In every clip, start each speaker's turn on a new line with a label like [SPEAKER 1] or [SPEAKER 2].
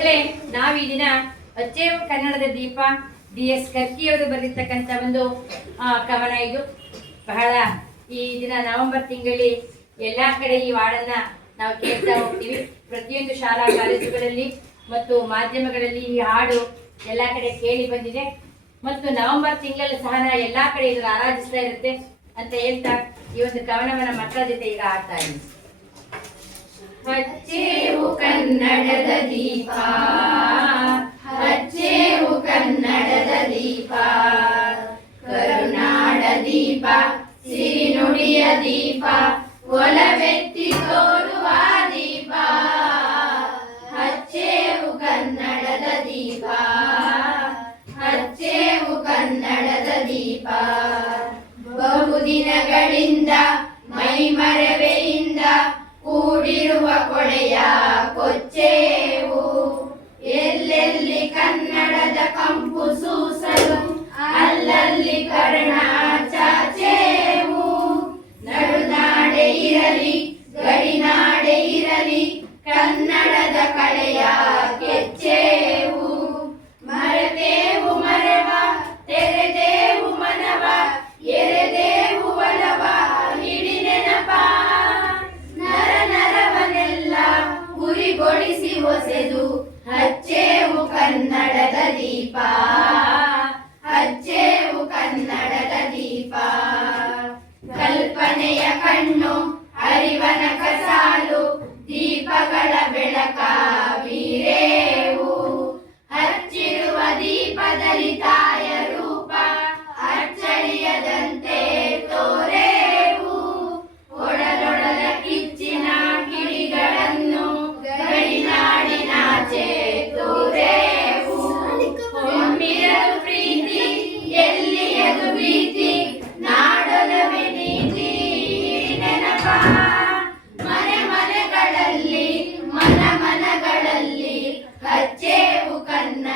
[SPEAKER 1] ಮಕ್ಕಳೇ ನಾವು ಈ ದಿನ ಅಚ್ಚೇ ಕನ್ನಡದ ದೀಪ ಡಿ ಎಸ್ ಕರ್ಕಿಯವರು ಬರೆದಿರ್ತಕ್ಕಂಥ ಒಂದು ಕವನ ಇದು. ಬಹಳ ಈ ದಿನ ನವೆಂಬರ್ ತಿಂಗಳಲ್ಲಿ ಎಲ್ಲ ಕಡೆ ಈ ಹಾಡನ್ನ ನಾವು ಕೇಳ್ತಾ ಹೋಗ್ತೀವಿ. ಪ್ರತಿಯೊಂದು ಶಾಲಾ ಕಾಲೇಜುಗಳಲ್ಲಿ ಮತ್ತು ಮಾಧ್ಯಮಗಳಲ್ಲಿ ಈ ಹಾಡು ಎಲ್ಲ ಕಡೆ ಕೇಳಿ ಬಂದಿದೆ. ಮತ್ತು ನವೆಂಬರ್ ತಿಂಗಳಲ್ಲಿ ಸಹ ನಾವು ಎಲ್ಲಾ ಕಡೆ ಇದನ್ನು ಆರಾಧಿಸ್ತಾ ಇರುತ್ತೆ ಅಂತ ಹೇಳ್ತಾ ಈ ಒಂದು ಕವನವನ್ನ ಮಕ್ಕಳ ಜೊತೆ ಈಗ ಆಡ್ತಾ ಇದ್ದೀನಿ. ಹಚ್ಚೇವು ಕನ್ನಡದ ದೀಪ. ಹಚ್ಚೇವು ಕನ್ನಡದ ದೀಪ. ಕರುನಾಡ ದೀಪ, ಸಿರಿನುಡಿಯ ದೀಪ, ಒಲವೆತ್ತಿ ತೋರುವ ದೀಪ. ಹಚ್ಚೇವು ಕನ್ನಡದ ದೀಪ. ಹಚ್ಚೇವು ಕನ್ನಡದ ದೀಪ. ಬಹುದಿನಗಳಿಂದ ಮೈಮರವೆಯಿಂದ ಕೂಡಿರುವ ಕೊಳೆಯ ಕೊಚ್ಚೇವು. ಎಲ್ಲೆಲ್ಲಿ ಕನ್ನಡದ ಕಂಪು ಸೂಸಲು ಕಲ್ಪನೆಯ ಕಣ್ಣು ಅರಿವನ ಕಸಾಲು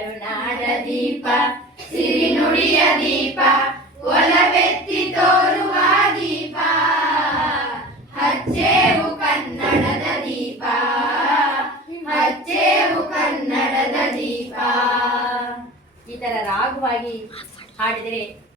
[SPEAKER 1] ಕರುನಾಡ ದೀಪ, ಸಿರಿನುಡಿಯ ದೀಪ ಒಲವೆತ್ತಿ ತೋರುವ ದೀಪ, ಹಚ್ಚೇವು ಕನ್ನಡದ ದೀಪ, ಹಚ್ಚೇವು ಕನ್ನಡದ ದೀಪ. ಈ ತರ ರಾಗವಾಗಿ ಹಾಡಿದರೆ